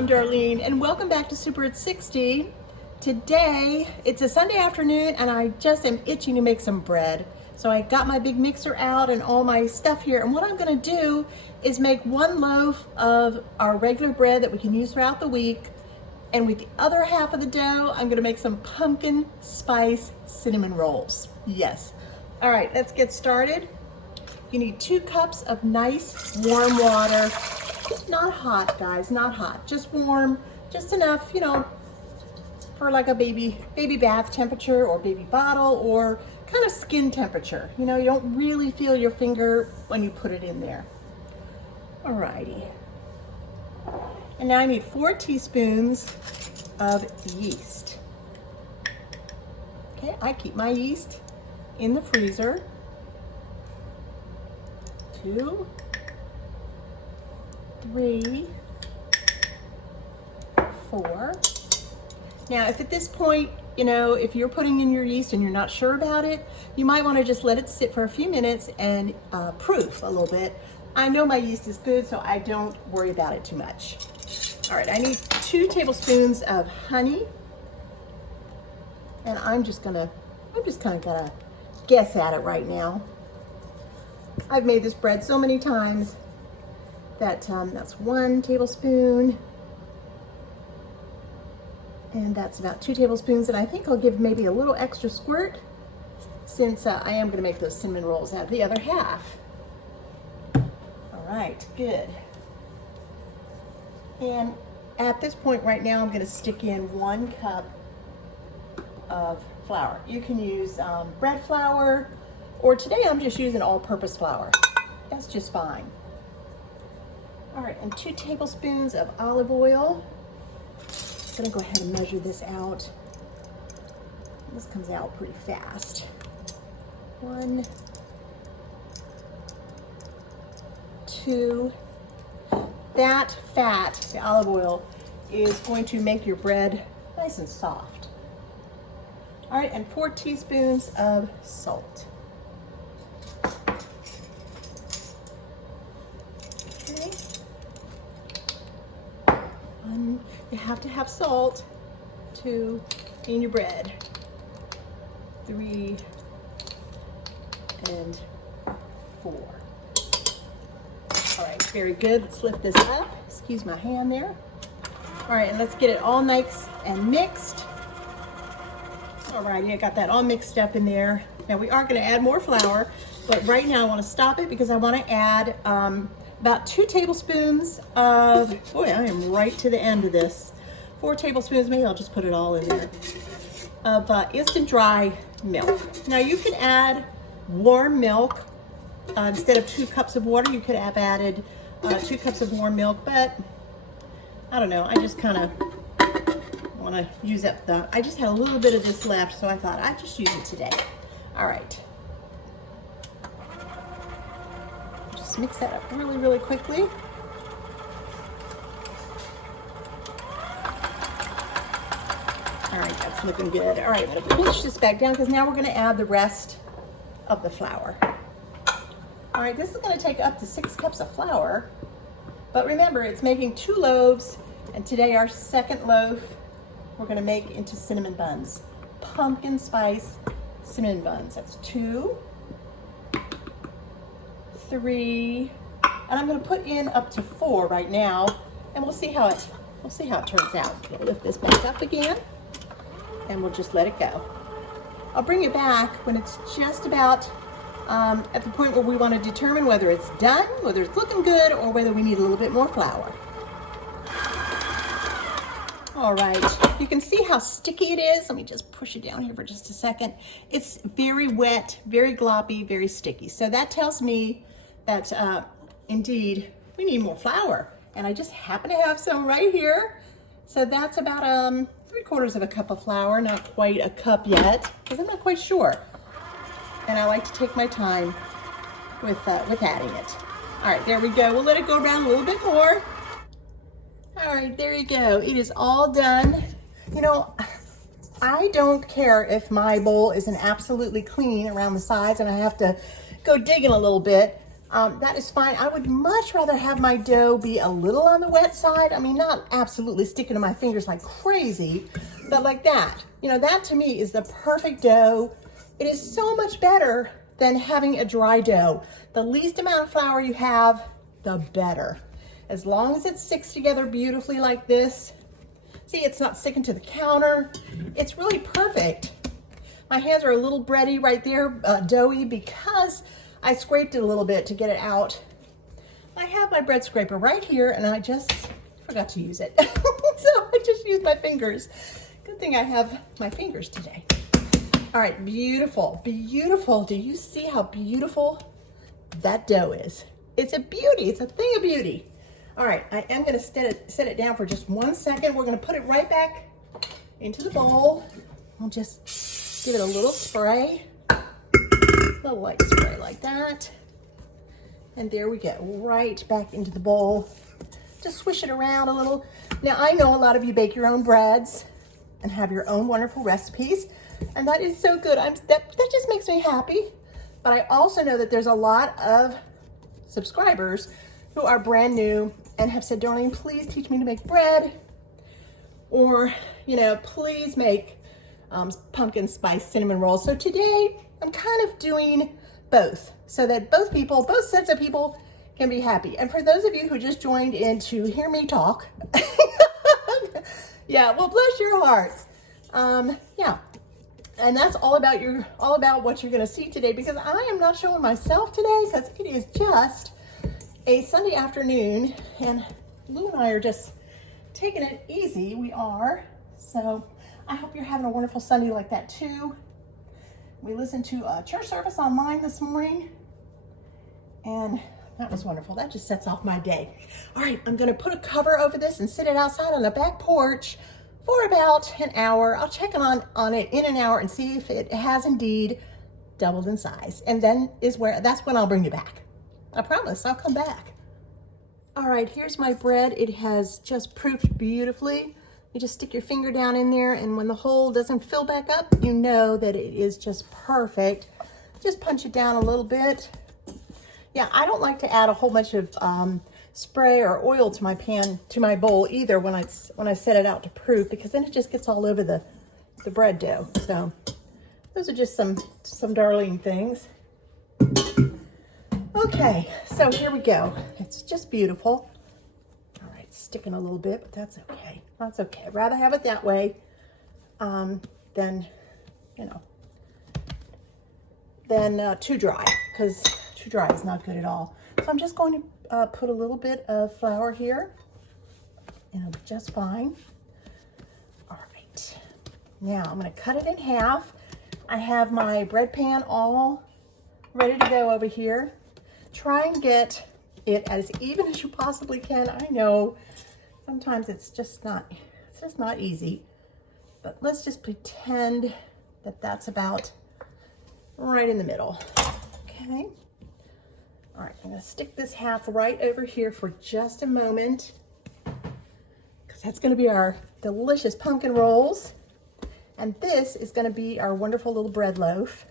I'm Darlene and welcome back to Super at 60. Today, it's a Sunday afternoon and I just am itching to make some bread. So I got my big mixer out and all my stuff here, and what I'm gonna do is make one loaf of our regular bread that we can use throughout the week, and with the other half of the dough, I'm gonna make some pumpkin spice cinnamon rolls. Yes. All right, let's get started. You need 2 cups of nice warm water. Not hot, guys, not hot, just warm, just enough, you know, for like a baby bath temperature or baby bottle or kind of skin temperature. You know, you don't really feel your finger when you put it in there. Alrighty. And now I need 4 teaspoons of yeast. Okay, I keep my yeast in the freezer. 2, 3, 4. Now, if at this point, you know, if you're putting in your yeast and you're not sure about it, you might want to just let it sit for a few minutes and proof a little bit. I know my yeast is good, so I don't worry about it too much. All right, I need 2 tablespoons of honey, and I'm just kind of gonna guess at it right now. I've made this bread so many times that that's 1 tablespoon, and that's about 2 tablespoons, and I think I'll give maybe a little extra squirt since I am gonna make those cinnamon rolls out of the other half. All right, good. And at this point right now, I'm gonna stick in 1 cup of flour. You can use bread flour, or today I'm just using all-purpose flour. That's just fine. All right, and 2 tablespoons of olive oil. I'm gonna go ahead and measure this out. This comes out pretty fast. 1, 2. That fat, the olive oil, is going to make your bread nice and soft. All right, and 4 teaspoons of salt. Okay. You have to have salt in your bread. 3 and 4. All right, very good. Let's lift this up. Excuse my hand there. All right, and let's get it all nice and mixed. All righty, I got that all mixed up in there. Now we are gonna add more flour, but right now I wanna stop it because I wanna add about 2 tablespoons of, boy, I am right to the end of this. 4 tablespoons, maybe I'll just put it all in there, of instant dry milk. Now you can add warm milk. Instead of 2 cups of water, you could have added 2 cups of warm milk, but I don't know, I just kind of want to use up I just had a little bit of this left, so I thought I'd just use it today. All right. Just mix that up really, really quickly. All right, that's looking good. All right, I'm gonna push this back down because now we're gonna add the rest of the flour. All right, this is gonna take up to 6 cups of flour, but remember, it's making 2 loaves, and today our second loaf, we're gonna make into cinnamon buns. Pumpkin spice cinnamon buns. That's 2, 3, and I'm gonna put in up to 4 right now, and we'll see how it turns out. We'll lift this back up again, and we'll just let it go. I'll bring it back when it's just about at the point where we want to determine whether it's done, whether it's looking good, or whether we need a little bit more flour. All right, you can see how sticky it is. Let me just push it down here for just a second. It's very wet, very gloppy, very sticky. So that tells me that indeed we need more flour. And I just happen to have some right here. So that's about 3/4 of a cup of flour, not quite a cup yet, because I'm not quite sure. And I like to take my time with adding it. All right, there we go. We'll let it go around a little bit more. All right, there you go. It is all done. You know, I don't care if my bowl isn't absolutely clean around the sides and I have to go digging a little bit. that is fine. I would much rather have my dough be a little on the wet side. I mean, not absolutely sticking to my fingers like crazy, but like that. You know, that to me is the perfect dough. It is so much better than having a dry dough. The least amount of flour you have, the better. As long as it sticks together beautifully like this. See, it's not sticking to the counter. It's really perfect. My hands are a little bready right there, doughy, because I scraped it a little bit to get it out. I have my bread scraper right here, and I just forgot to use it. So I just used my fingers. Good thing I have my fingers today. All right, beautiful, beautiful. Do you see how beautiful that dough is? It's a beauty, it's a thing of beauty. All right, I am gonna set it down for just 1 second. We're gonna put it right back into the bowl. I'll just give it a little spray. A little light spray like that. And there we go, right back into the bowl. Just swish it around a little. Now I know a lot of you bake your own breads and have your own wonderful recipes, and that is so good. That just makes me happy. But I also know that there's a lot of subscribers who are brand new and have said, Darlene, please teach me to make bread, or, you know, please make pumpkin spice cinnamon rolls. So today I'm kind of doing both so that both sets of people can be happy. And for those of you who just joined in to hear me talk, yeah, well, bless your hearts. Yeah, and that's all about what you're gonna see today, because I am not showing myself today because it is just a Sunday afternoon and Lou and I are just taking it easy. We are. So I hope you're having a wonderful Sunday like that too. We listened to a church service online this morning, and that was wonderful. That just sets off my day. All right, I'm gonna put a cover over this and sit it outside on the back porch for about an hour. I'll check on it in an hour and see if it has indeed doubled in size. And then that's when I'll bring you back. I promise, I'll come back. All right, here's my bread. It has just proofed beautifully. You just stick your finger down in there, and when the hole doesn't fill back up, you know that it is just perfect. Just punch it down a little bit. Yeah, I don't like to add a whole bunch of spray or oil to my pan, to my bowl either when I set it out to proof, because then it just gets all over the bread dough. So those are just some Darlene things. Okay, so here we go. It's just beautiful. All right, sticking a little bit, but that's okay. That's okay. I'd rather have it that way than, you know, than too dry, because too dry is not good at all. So I'm just going to put a little bit of flour here, and it'll be just fine. All right, now I'm going to cut it in half. I have my bread pan all ready to go over here. Try and get it as even as you possibly can. I know sometimes it's just not easy, but let's just pretend that that's about right in the middle. Okay. All right, I'm gonna stick this half right over here for just a moment, because that's gonna be our delicious pumpkin rolls. And this is gonna be our wonderful little bread loaf.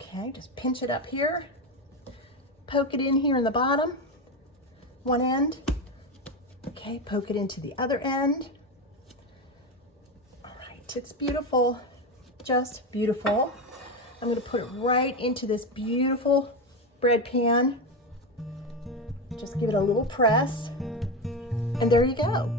Okay, just pinch it up here. Poke it in here in the bottom, one end. Okay, poke it into the other end. All right, it's beautiful, just beautiful. I'm gonna put it right into this beautiful bread pan. Just give it a little press, and there you go.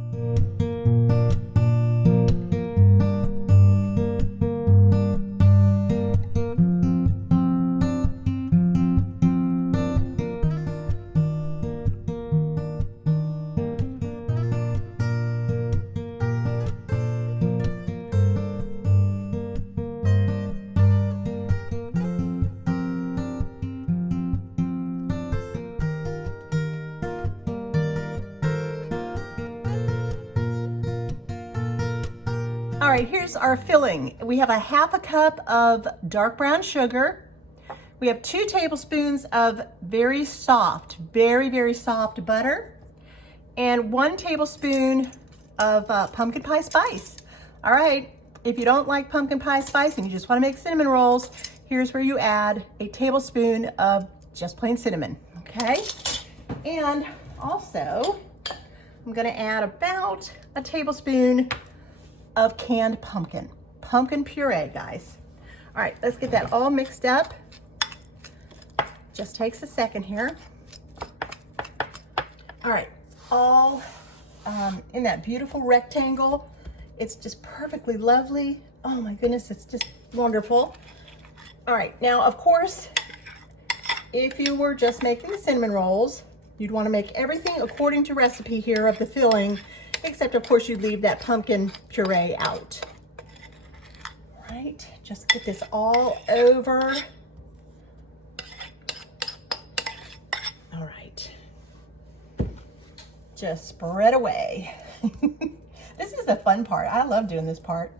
All right, here's our filling. We have a half a cup of dark brown sugar. We have 2 tablespoons of very soft, very soft butter, and 1 tablespoon of pumpkin pie spice. All right, if you don't like pumpkin pie spice and you just want to make cinnamon rolls, here's where you add a tablespoon of just plain cinnamon, okay? And also, I'm gonna add about a tablespoon of canned pumpkin puree, guys. All right, let's get that all mixed up. Just takes a second here. All right, it's all in that beautiful rectangle. It's just perfectly lovely. Oh my goodness, it's just wonderful. All right, now of course, if you were just making the cinnamon rolls, you'd want to make everything according to recipe here of the filling, except of course you'd leave that pumpkin puree out. All right, just get this all over. All right, just spread away. This is the fun part. I love doing this part.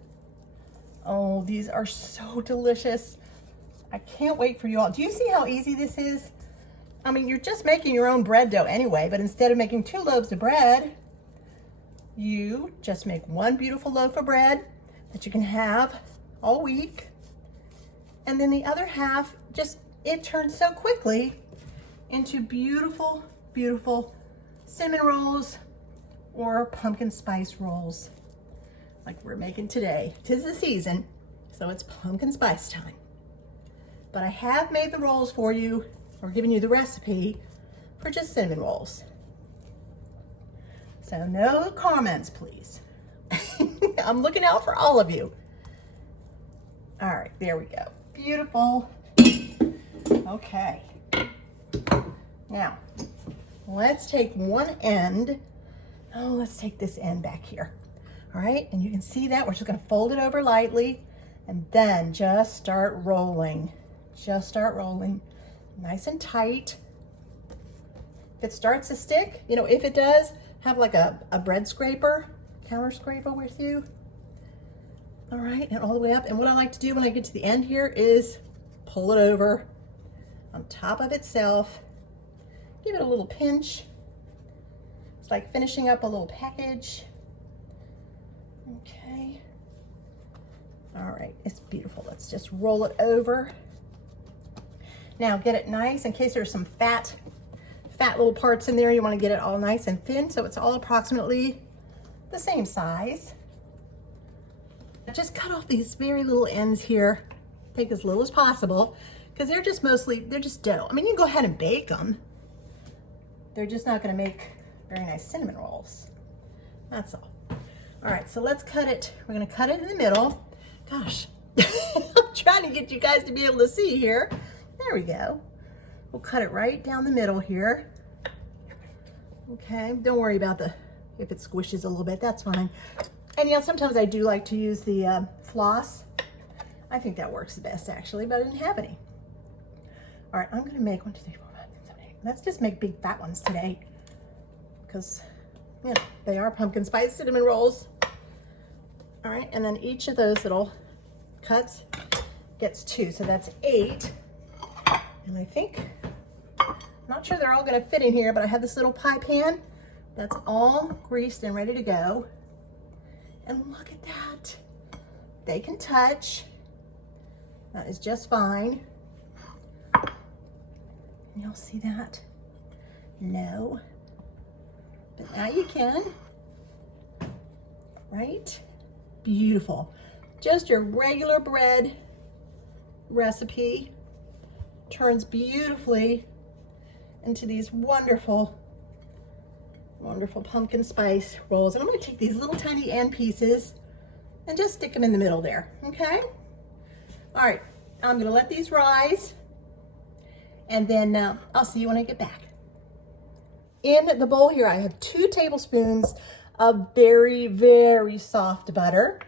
Oh, these are so delicious. I can't wait for you all. Do you see how easy this is? I mean, you're just making your own bread dough anyway, but instead of making 2 loaves of bread, you just make 1 beautiful loaf of bread that you can have all week. And then the other half, just, it turns so quickly into beautiful, beautiful cinnamon rolls or pumpkin spice rolls like we're making today. 'Tis the season, so it's pumpkin spice time. But I have made the rolls for you, or given you the recipe for just cinnamon rolls. So no comments, please. I'm looking out for all of you. All right, there we go. Beautiful. Okay. Now, let's take one end. Oh, let's take this end back here. All right, and you can see that. We're just gonna fold it over lightly and then just start rolling. Just start rolling. Nice and tight. If it starts to stick, you know, if it does, have like a bread scraper, counter scraper with you. All right, and all the way up. And what I like to do when I get to the end here is pull it over on top of itself. Give it a little pinch. It's like finishing up a little package. Okay. All right, it's beautiful. Let's just roll it over. Now get it nice in case there's some fat little parts in there. You want to get it all nice and thin so it's all approximately the same size. Just cut off these very little ends here. Take as little as possible because they're just dough. I mean, you can go ahead and bake them. They're just not going to make very nice cinnamon rolls. That's all. All right, so let's cut it. We're going to cut it in the middle. Gosh, I'm trying to get you guys to be able to see here. There we go. We'll cut it right down the middle here. Okay, don't worry about if it squishes a little bit, that's fine. And yeah, sometimes I do like to use the floss. I think that works the best actually, but I didn't have any. All right, I'm gonna make 1, 2, 3, 4, 5, 6, 7, 8. Let's just make big fat ones today because, you know, they are pumpkin spice cinnamon rolls. All right, and then each of those little cuts gets 2, so that's 8. And I think, I'm not sure they're all gonna fit in here, but I have this little pie pan that's all greased and ready to go. And look at that. They can touch. That is just fine. You'll see that? No. But now you can. Right? Beautiful. Just your regular bread recipe turns beautifully into these wonderful, wonderful pumpkin spice rolls. And I'm going to take these little tiny end pieces and just stick them in the middle there, okay? All right, I'm going to let these rise, and then I'll see you when I get back. In the bowl here, I have 2 tablespoons of very, very soft butter,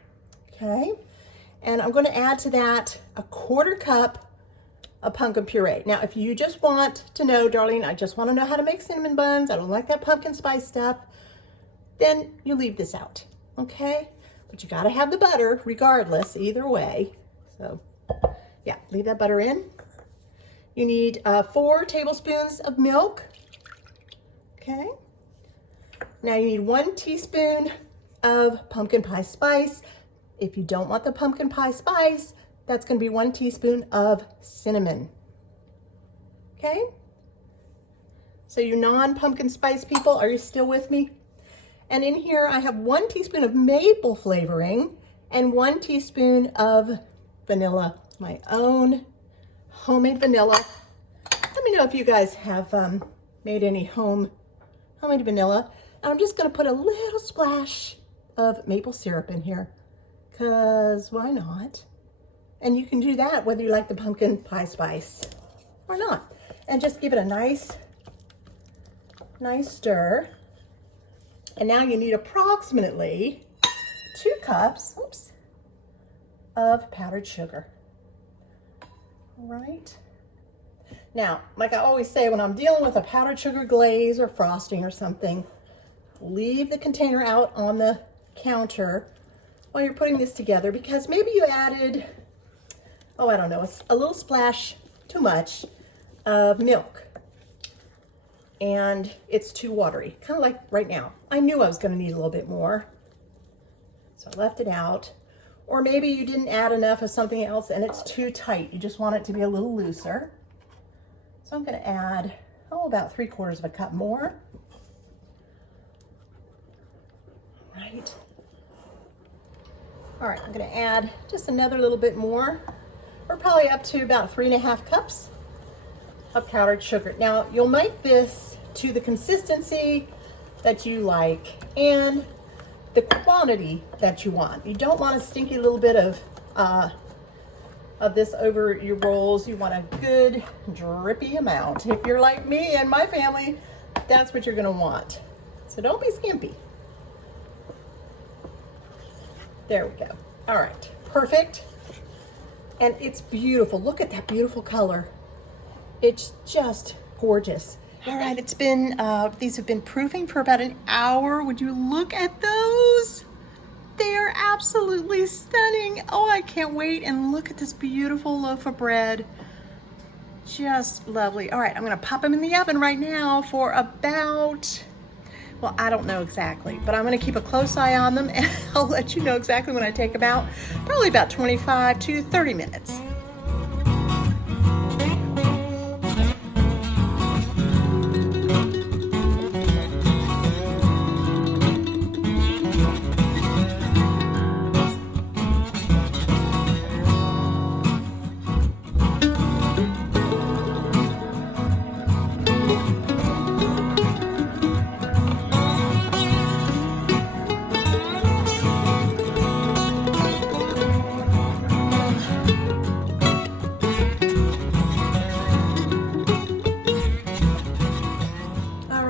okay? And I'm going to add to that a 1/4 cup of pumpkin puree. Now, if you just want to know, darling, I just want to know how to make cinnamon buns, I don't like that pumpkin spice stuff, then you leave this out, okay? But you got to have the butter regardless, either way. So, yeah, leave that butter in. You need 4 tablespoons of milk, okay? Now you need 1 teaspoon of pumpkin pie spice. If you don't want the pumpkin pie spice, that's going to be 1 teaspoon of cinnamon. Okay? So you non-pumpkin spice people, are you still with me? And in here I have 1 teaspoon of maple flavoring and 1 teaspoon of vanilla, my own homemade vanilla. Let me know if you guys have made any homemade vanilla. And I'm just gonna put a little splash of maple syrup in here, because why not? And you can do that whether you like the pumpkin pie spice or not. And just give it a nice stir. And now you need approximately 2 cups, oops, of powdered sugar. All right. Now, like I always say, when I'm dealing with a powdered sugar glaze or frosting or something, leave the container out on the counter while you're putting this together, because maybe you added, oh, I don't know, a little splash too much of milk and it's too watery, kind of like right now. I knew I was going to need a little bit more, so I left it out. Or maybe you didn't add enough of something else and it's too tight. You just want it to be a little looser. So I'm going to add, about 3/4 of a cup more. Right. All right, I'm going to add just another little bit more. We're probably up to about 3.5 cups of powdered sugar. Now, you'll make this to the consistency that you like and the quantity that you want. You don't want a stinky little bit of this over your rolls. You want a good drippy amount. If you're like me and my family, that's what you're going to want. So don't be skimpy. There we go. All right, perfect. And it's beautiful. Look at that beautiful color. It's just gorgeous. All right, it's been, these have been proofing for about an hour. Would you look at those? They are absolutely stunning. Oh, I can't wait. And look at this beautiful loaf of bread. Just lovely. All right, I'm gonna pop them in the oven right now for about, well, I don't know exactly, but I'm gonna keep a close eye on them and I'll let you know exactly when I take them out. Probably about 25 to 30 minutes.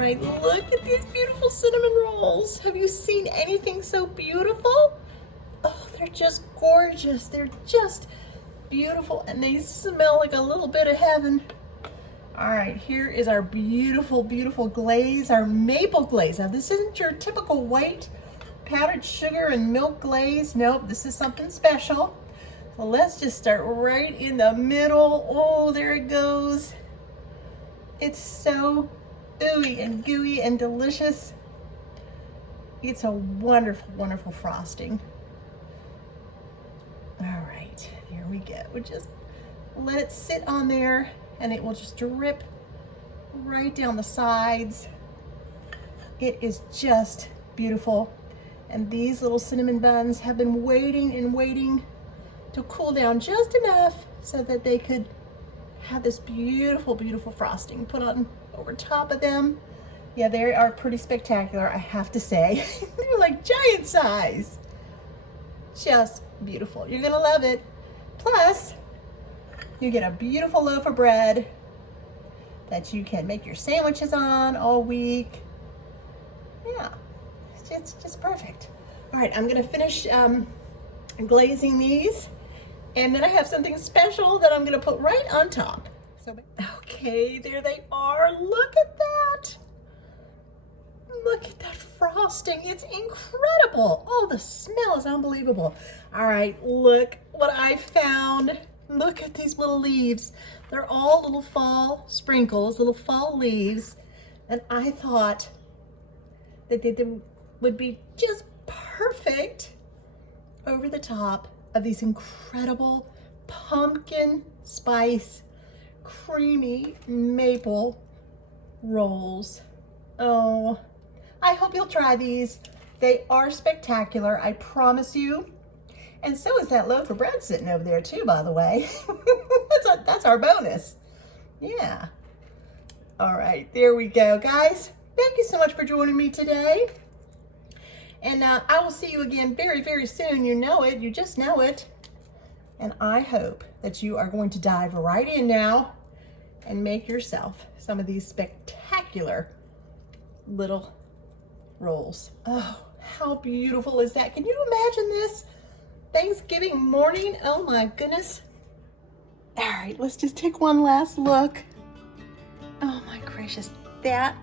Look at these beautiful cinnamon rolls. Have you seen anything so beautiful? Oh, they're just gorgeous. They're just beautiful and they smell like a little bit of heaven. All right, here is our beautiful, beautiful glaze, our maple glaze. Now this isn't your typical white powdered sugar and milk glaze. Nope, this is something special. So let's just start right in the middle. Oh, there it goes. It's so ooey and gooey and delicious. It's a wonderful, wonderful frosting. All right, here we go. We just let it sit on there and it will just drip right down the sides. It is just beautiful. And these little cinnamon buns have been waiting and waiting to cool down just enough so that they could have this beautiful, beautiful frosting put on over top of them. Yeah, they are pretty spectacular, I have to say. They're like giant size. Just beautiful. You're gonna love it. Plus, you get a beautiful loaf of bread that you can make your sandwiches on all week. Yeah, it's just perfect. All right, I'm gonna finish glazing these, and then I have something special that I'm gonna put right on top. So, okay, there they are. Look at that. Look at that frosting. It's incredible. Oh, the smell is unbelievable. All right, look what I found. Look at these little leaves. They're all little fall sprinkles, little fall leaves. And I thought that they would be just perfect over the top of these incredible pumpkin spice creamy maple rolls. Oh, I hope you'll try these. They are spectacular, I promise you. And so is that loaf of bread sitting over there too, by the way. That's our bonus. Yeah. All right, there we go, guys. Thank you so much for joining me today. And I will see you again very, very soon. You know it, you just know it. And I hope that you are going to dive right in now and make yourself some of these spectacular little rolls. Oh, how beautiful is that? Can you imagine this? Thanksgiving morning, oh my goodness. All right, let's just take one last look. Oh my gracious, that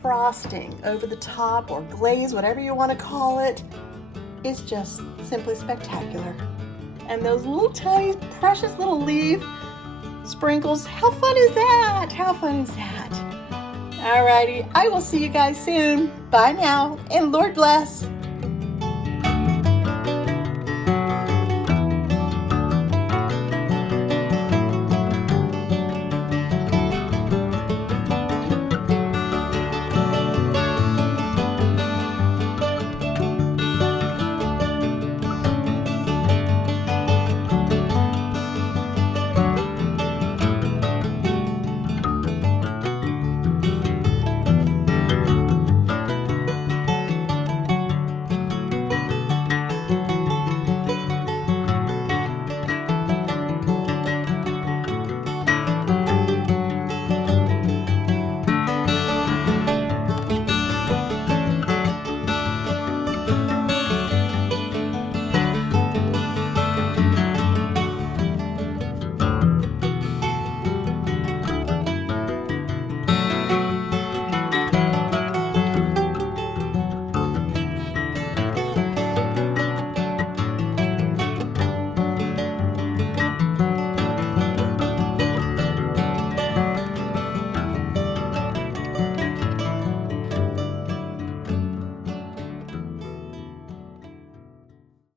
frosting over the top, or glaze, whatever you want to call it, is just simply spectacular. And those little tiny, precious little leaf sprinkles, how fun is that? How fun is that? All righty, I will see you guys soon. Bye now, and Lord bless.